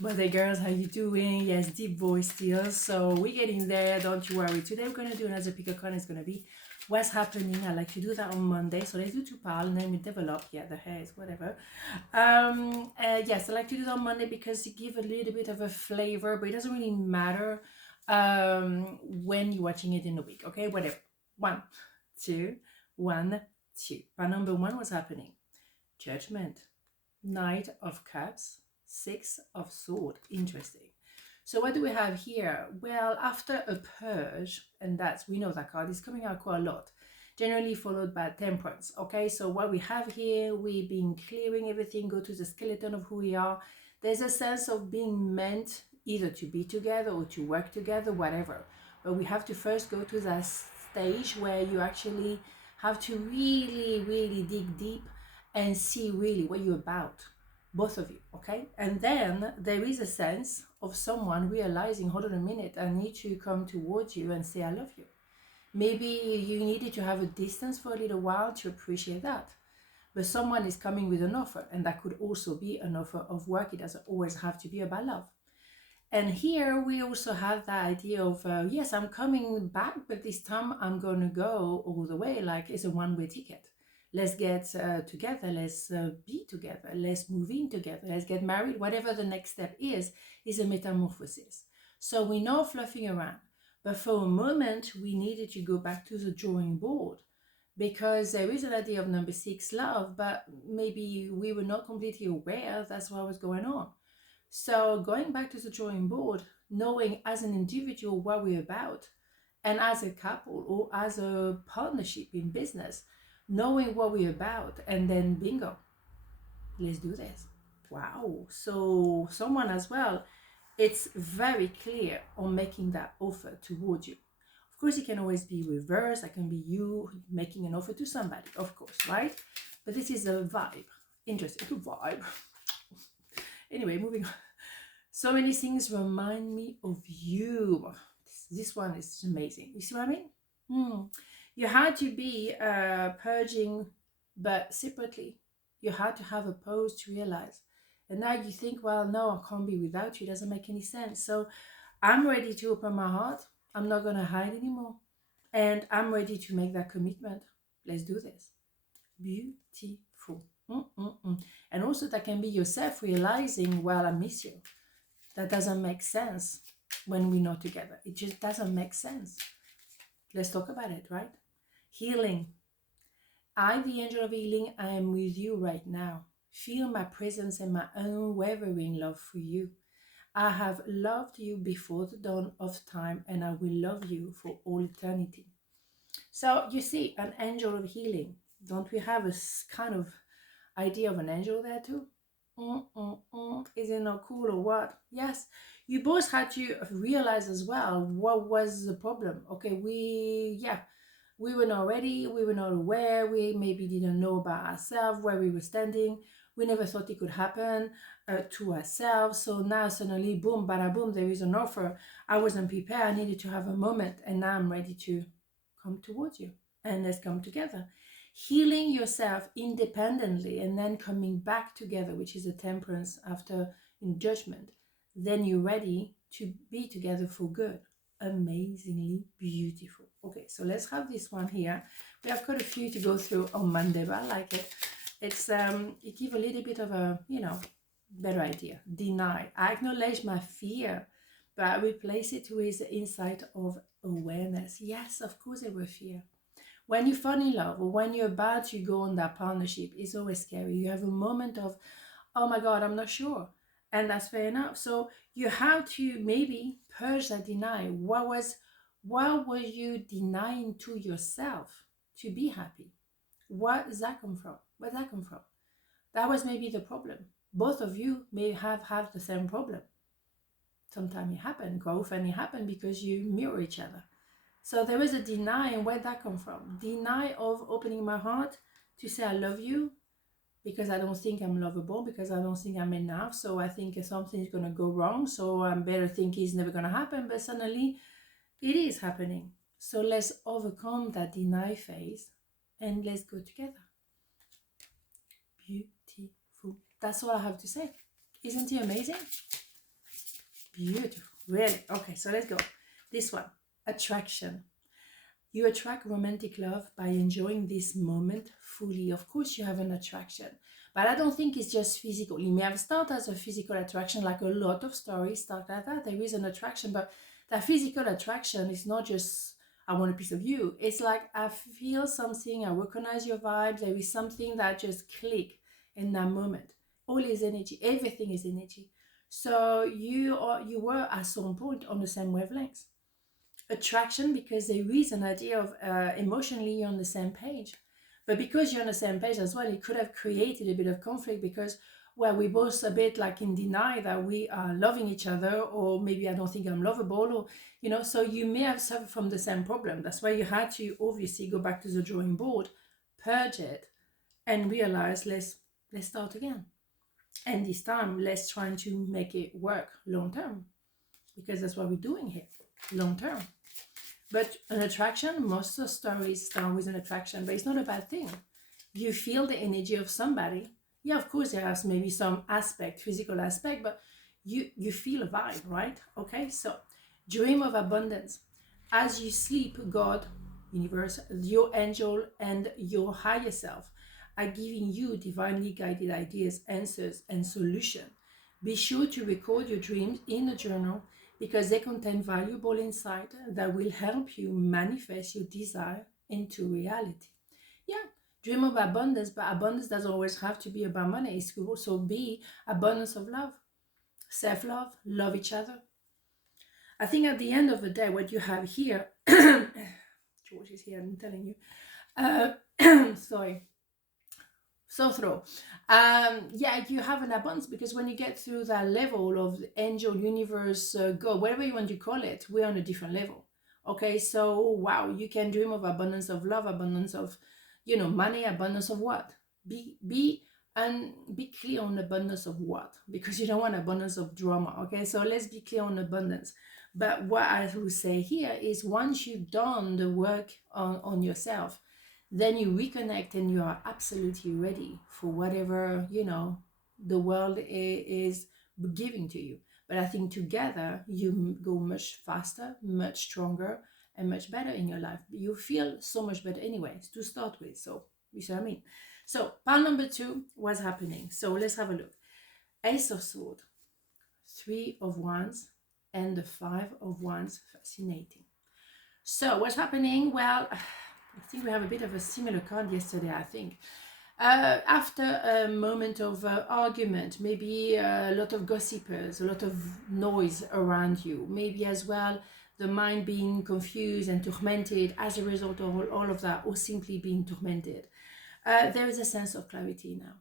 Birthday girls, how you doing? Yes, deep voice still. So we're getting there. Don't you worry. Today we're gonna do another pick a card. It's gonna be what's happening. I like to do that on Monday. So let's do two pile and then we develop. Yeah, the hair is whatever. Yes, I like to do that on Monday because you give a little bit of a flavor, but it doesn't really matter when you're watching it in the week. Okay, whatever. One, two, one, two. Pile number one, what's happening? Judgment. Knight of Cups, Six of Swords. Interesting. So what do we have here? Well, after a purge, and that's, we know that card is coming out quite a lot, generally followed by Temperance. Okay, so what we have here, we've been clearing everything, go to the skeleton of who we are. There's a sense of being meant either to be together or to work together, whatever. But we have to first go to that stage where you actually have to really, really dig deep and see really what you're about, both of you, okay? And then there is a sense of someone realizing, hold on a minute, I need to come towards you and say I love you. Maybe you needed to have a distance for a little while to appreciate that. But someone is coming with an offer, and that could also be an offer of work. It doesn't always have to be about love. And here we also have the idea of, yes, I'm coming back, but this time I'm going to go all the way, like it's a one-way ticket. Let's get together, let's be together, let's move in together, let's get married. Whatever the next step is a metamorphosis. So we're not fluffing around. But for a moment, we needed to go back to the drawing board because there is an idea of number six, love, but maybe we were not completely aware that's what was going on. So going back to the drawing board, knowing as an individual what we're about, and as a couple or as a partnership in business, knowing what we're about, and then bingo, let's do this. Wow. So someone as well, it's very clear on making that offer towards you. Of course, it can always be reversed. That can be you making an offer to somebody, of course, right? But this is a vibe. Interesting vibe. Anyway, moving on. So many things remind me of you. This one is amazing. You see what I mean? You had to be purging, but separately. You had to have a pause to realize. And now you think, well, no, I can't be without you. It doesn't make any sense. So I'm ready to open my heart. I'm not going to hide anymore. And I'm ready to make that commitment. Let's do this. Beautiful. And also that can be yourself realizing, well, I miss you. That doesn't make sense when we're not together. It just doesn't make sense. Let's talk about it, right? Healing. I, the angel of healing, I am with you right now. Feel my presence and my unwavering love for you. I have loved you before the dawn of time, and I will love you for all eternity. So you see, an angel of healing. Don't we have a kind of idea of an angel there too? Is it not cool or what? Yes, you both had to realize as well what was the problem. Okay, we were not ready, we were not aware, we maybe didn't know about ourselves, where we were standing. We never thought it could happen to ourselves. So now suddenly, boom, bada boom, there is an offer. I wasn't prepared. I needed to have a moment, and now I'm ready to come towards you, and let's come together. Healing yourself independently and then coming back together, which is a temperance after in judgment. Then you're ready to be together for good. Amazingly beautiful. Okay, so let's have this one here. We have got a few to go through on Monday, but I like it. It's it gives a little bit of a, better idea. Deny. I acknowledge my fear, but I replace it with the insight of awareness. Yes, of course there were fear. When you fall in love or when you're about to go on that partnership, it's always scary. You have a moment of, oh my God, I'm not sure. And that's fair enough. So you have to maybe purge that deny. What were you denying to yourself to be happy? Where does that come from? Where did that come from? That was maybe the problem. Both of you may have the same problem. Sometimes it happens, quite often it happens because you mirror each other. So there is a deny, and where did that come from? Deny of opening my heart to say I love you because I don't think I'm lovable, because I don't think I'm enough. So I think something is going to go wrong. So I'm better think it's never going to happen. But suddenly it is happening. So let's overcome that deny phase and let's go together. Beautiful. That's all I have to say. Isn't he amazing? Beautiful. Really? Okay, so let's go. This one. Attraction. You attract romantic love by enjoying this moment fully. Of course, you have an attraction, but I don't think it's just physical. It may have started as a physical attraction, like a lot of stories start like that. There is an attraction, but that physical attraction is not just I want a piece of you. It's like I feel something, I recognize your vibe. There is something that just click in that moment. All is energy. Everything is energy. So you were at some point on the same wavelength. Attraction, because there is an idea of emotionally you're on the same page, but because you're on the same page as well, it could have created a bit of conflict because well, we both a bit like in denial that we are loving each other, or maybe I don't think I'm lovable, or so you may have suffered from the same problem. That's why you had to obviously go back to the drawing board, purge it, and realize let's start again, and this time let's try to make it work long term, because that's what we're doing here, long term. But an attraction, most of the stories start with an attraction, but it's not a bad thing. You feel the energy of somebody. Yeah, of course, there has maybe some aspect, physical aspect, but you feel a vibe, right? Okay, so dream of abundance. As you sleep, God, universe, your angel, and your higher self are giving you divinely guided ideas, answers, and solutions. Be sure to record your dreams in a journal because they contain valuable insight that will help you manifest your desire into reality. Yeah, dream of abundance, but abundance doesn't always have to be about money. It could also be abundance of love, self-love, love each other. I think at the end of the day, what you have here, George is here, I'm telling you. Sorry, sore throat. Yeah, you have an abundance because when you get through that level of angel, universe, God, whatever you want to call it, we're on a different level. Okay, so wow, you can dream of abundance of love, abundance of, money, abundance of what? Be clear on abundance of what, because you don't want abundance of drama. Okay, so let's be clear on abundance. But what I will say here is once you've done the work on yourself, then you reconnect and you are absolutely ready for whatever the world is giving to you. But I think together you go much faster, much stronger, and much better in your life. You feel so much better anyways to start with. So you see what I mean. So pile number 2, what's happening? So let's have a look. Ace of Swords, 3 of Wands, and the 5 of Wands. Fascinating. So what's happening? Well, I think we have a bit of a similar card yesterday, I think. After a moment of argument, maybe a lot of gossipers, a lot of noise around you, maybe as well the mind being confused and tormented as a result of all of that, or simply being tormented. There is a sense of clarity now.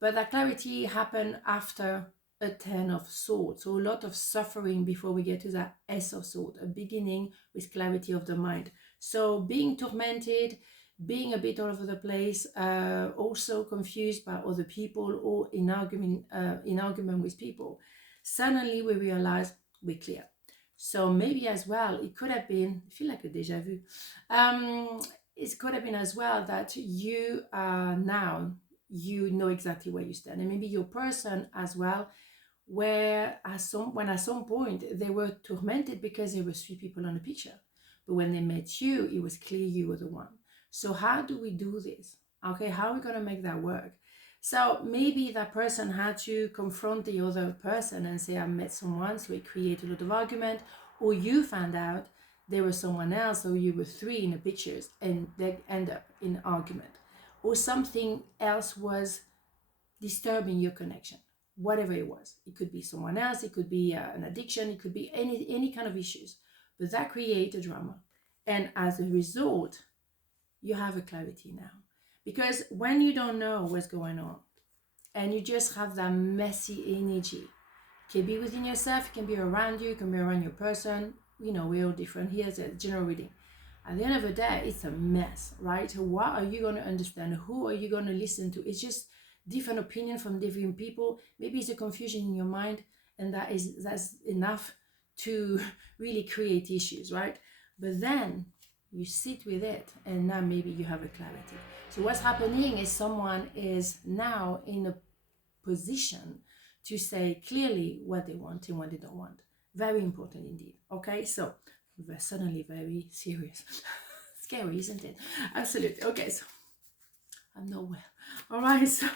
But that clarity happened after a 10 of Swords. So a lot of suffering before we get to that Ace of Swords, a beginning with clarity of the mind. So being tormented, being a bit all over the place, also confused by other people or in argument with people. Suddenly we realize we're clear. So maybe as well, it could have been, I feel like a deja vu. It could have been as well that you now, you know exactly where you stand. And maybe your person as well, where at some point they were tormented because there were 3 people on the picture. But when they met you, it was clear you were the one. So how do we do this? Okay, how are we going to make that work? So maybe that person had to confront the other person and say, I met someone, so it created a lot of argument. Or you found out there was someone else, so you were 3 in the pictures and they end up in argument. Or something else was disturbing your connection, whatever it was. It could be someone else, it could be an addiction, it could be any kind of issues. But that created drama. And as a result, you have a clarity now. Because when you don't know what's going on and you just have that messy energy, it can be within yourself, it can be around you, it can be around your person. We're all different. Here's a general reading. At the end of the day, it's a mess, right? What are you going to understand? Who are you going to listen to? It's just different opinion from different people. Maybe it's a confusion in your mind, and that's enough to really create issues, right? But then you sit with it, and now maybe you have a clarity. So what's happening is someone is now in a position to say clearly what they want and what they don't want. Very important indeed. Okay, so we're suddenly very serious. Scary, isn't it? Absolutely. Okay, so I'm nowhere. All right, so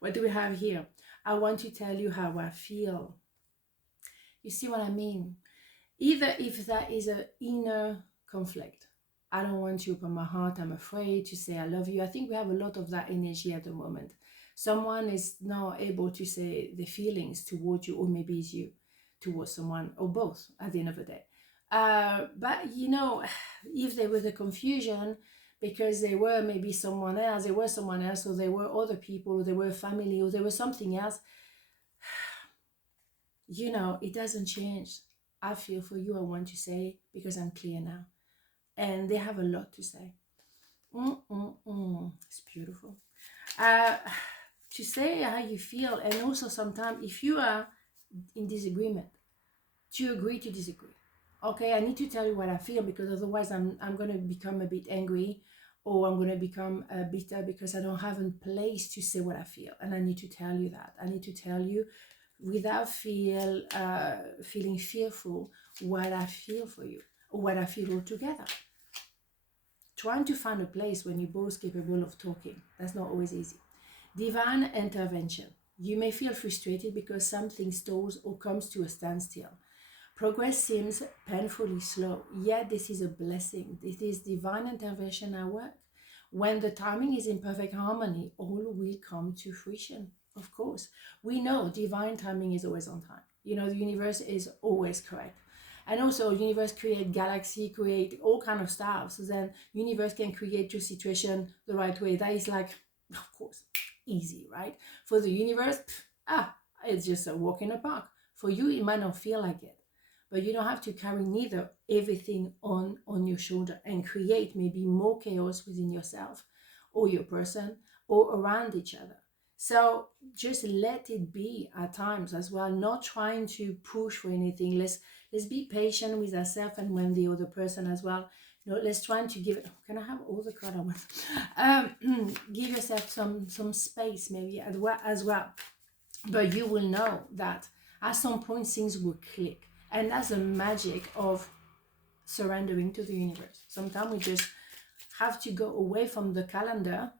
what do we have here? I want to tell you how I feel. You see what I mean? Either if that is an inner conflict, I don't want to open my heart, I'm afraid to say I love you. I think we have a lot of that energy at the moment. Someone is not able to say the feelings towards you, or maybe it's you towards someone, or both at the end of the day. But you know, if there was a confusion because they were maybe someone else, they were someone else, or they were other people, or they were family, or there was something else, you know, it doesn't change. I feel for you, I want to say, because I'm clear now. And they have a lot to say. It's beautiful. Uh, to say how you feel, and also sometimes if you are in disagreement, to agree to disagree. Okay, I need to tell you what I feel, because otherwise I'm going to become a bit angry, or I'm going to become bitter because I don't have a place to say what I feel. And I need to tell you that. I need to tell you without feeling fearful what I feel for you, or what I feel altogether. Trying to find a place when you're both capable of talking, that's not always easy. Divine intervention. You may feel frustrated because something stalls or comes to a standstill. Progress seems painfully slow, yet this is a blessing. This is divine intervention at work. When the timing is in perfect harmony, all will come to fruition. Of course, we know divine timing is always on time. You know, the universe is always correct. And also, universe create galaxy, create all kind of stuff. So then universe can create your situation the right way. That is like, of course, easy, right? For the universe, it's just a walk in the park. For you, it might not feel like it, but you don't have to carry neither everything on your shoulder and create maybe more chaos within yourself or your person or around each other. So just let it be at times as well, not trying to push for anything. Let's be patient with ourselves and when the other person as well. You know, let's try to give it. Can I have all the card I want? Give yourself some space maybe as well. But you will know that at some point things will click, and that's the magic of surrendering to the universe. Sometimes we just have to go away from the calendar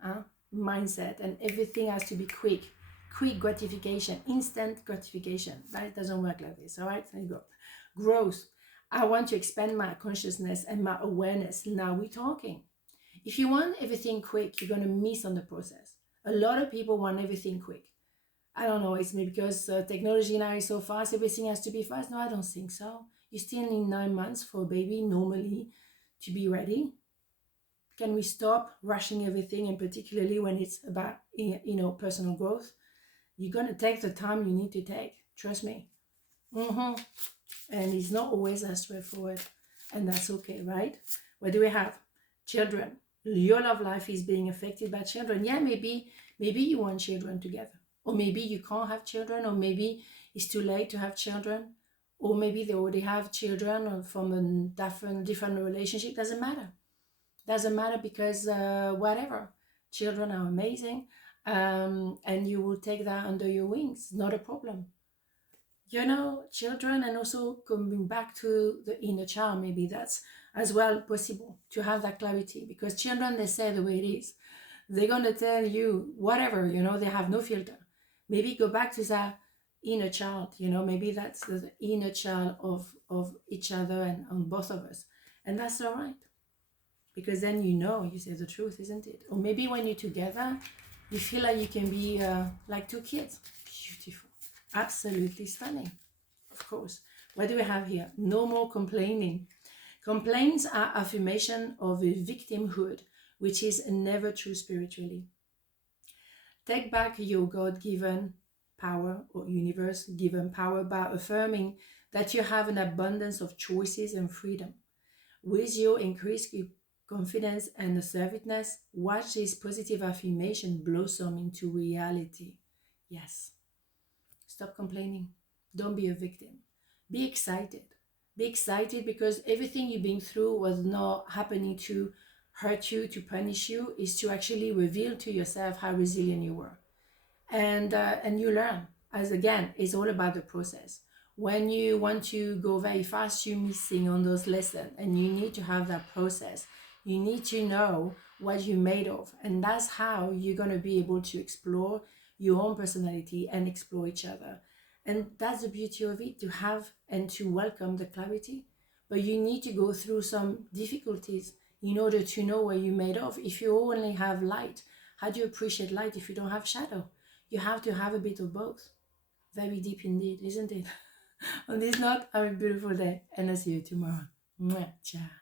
mindset, and everything has to be quick gratification, instant gratification. But it doesn't work like this. All right, there you go. Growth. I want to expand my consciousness and my awareness. Now we're talking. If you want everything quick, you're going to miss on the process. A lot of people want everything quick. I don't know, it's maybe because technology now is so fast, everything has to be fast. No, I don't think so. You still need 9 months for a baby normally to be ready. Can we stop rushing everything, and particularly when it's about, you know, personal growth? You're going to take the time you need to take. Trust me. And it's not always as straightforward, and that's okay, right? What do we have? Children. Your love life is being affected by children. Yeah, maybe you want children together. Or maybe you can't have children, or maybe it's too late to have children, or maybe they already have children or from a different relationship. Doesn't matter because whatever, children are amazing, and you will take that under your wings, not a problem. You know, children, and also coming back to the inner child, maybe that's as well possible to have that clarity, because children, they say the way it is. They're going to tell you whatever, you know, they have no filter. Maybe go back to that inner child, you know, maybe that's the inner child of each other and on both of us. And that's all right, because then you say the truth, isn't it? Or maybe when you're together, you feel like you can be like two kids. Beautiful. Absolutely stunning. Of course. What do we have here? No more complaining. Complaints are affirmation of a victimhood, which is never true spiritually. Take back your God-given power or universe-given power by affirming that you have an abundance of choices and freedom. With your increased confidence and assertiveness, watch this positive affirmation blossom into reality. Yes. Stop complaining. Don't be a victim. Be excited. Be excited because everything you've been through was not happening to hurt you, to punish you, is to actually reveal to yourself how resilient you were. And you learn. As again, it's all about the process. When you want to go very fast, you're missing on those lessons, and you need to have that process. You need to know what you're made of, and that's how you're going to be able to explore your own personality and explore each other. And that's the beauty of it, to have and to welcome the clarity. But you need to go through some difficulties in order to know what you're made of. If you only have light, how do you appreciate light if you don't have shadow? You have to have a bit of both. Very deep indeed, isn't it? On this note, have a beautiful day, and I'll see you tomorrow. Mwah, ciao.